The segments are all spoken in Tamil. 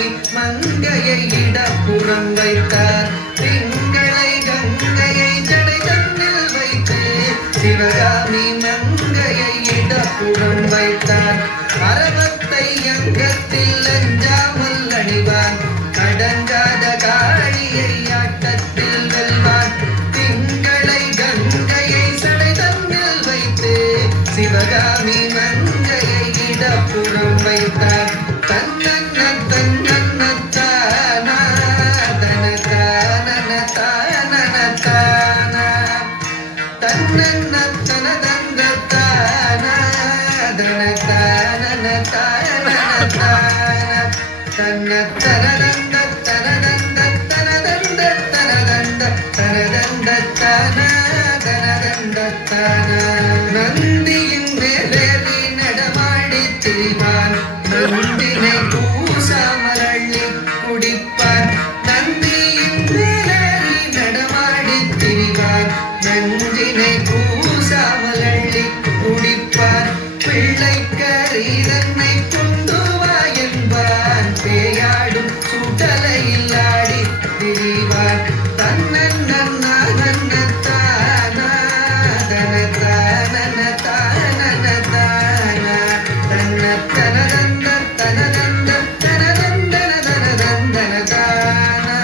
சிவகாமி மங்கையை இடப்புறம் வைத்தார். திங்களை கங்கையை ஜடை தன்னில் வைத்து சிவகாமி மங்கையை இடப்புறம் வைத்தார். அரவத்தை அங்கத்தில் அஞ்சாமல் அணிவான். அடங்காத காளியை ஆட்டத்தில் வெல்வான். திங்களை கங்கையை சடை தன்னில் வைத்து சிவகாமி மங்கையை இடப்புறம் வைத்தார். தன்னன்ன தன்னன்ன தானா தன தானன தானன தானா தன்னன்ன தனதந்த தானா தன தானன தானன தானா தன்ன தனதந்த தனதந்த தனதந்த தனதந்த தனதந்த தானா தனதந்த தானா. நந்தியின் மேலேறி நடமாடி திரிவான். நந்தினை பூசாமல் அள்ளி குடிப்பான். நந்தியின் மேலேறி நடமாடி திரிவான். நஞ்சினை பூசாமல் அள்ளி குடிப்பான். பிள்ளைக்கரீரன்னை கொண்டு வா என்பான். பேயாடும் சுடலையில் ஆடி திரிவான். தன்னன்ன தானா தன தானன தானன தானா தன்ன தனதந்த தனதந்த தனதந்தன தனதந்தன தானா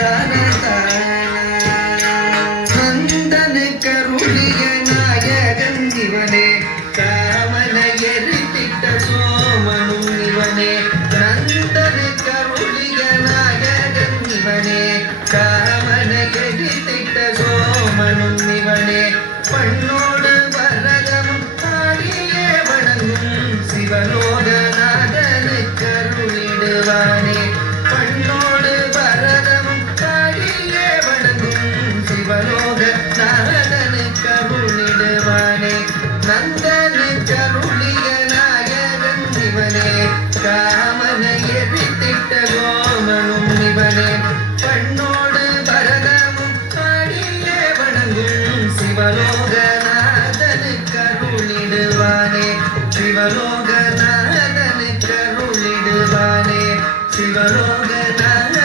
தான தானா. நந்தனு கருளிய நாயகன் இவனே. காமனை எரித்திட்ட சோமனும் இவனே. நந்தனு கருளிய நாயகன் இவனே. காமனை எரித்திட்ட சோமனும் இவனே. பண்ணோடு வரதமும் ஆடியே வணங்கும் சிவலோகநாதனு கருளிடுவானே. பண்ணோடு வரதமும் ஆடியே வணங்கும் சிவலோகநாதனு கருளிடுவானே. நந்தனு கருளிய நாயகன் இவனே. காமனை எரித்திட்ட கோமனும் இவனே. பண்ணோடு பரதமும் ஆடியே வணங்கும் சிவலோகநாதனு கருளிடுவானே. சிவலோகநாதனு கருளிடுவானே. சிவலோகநாத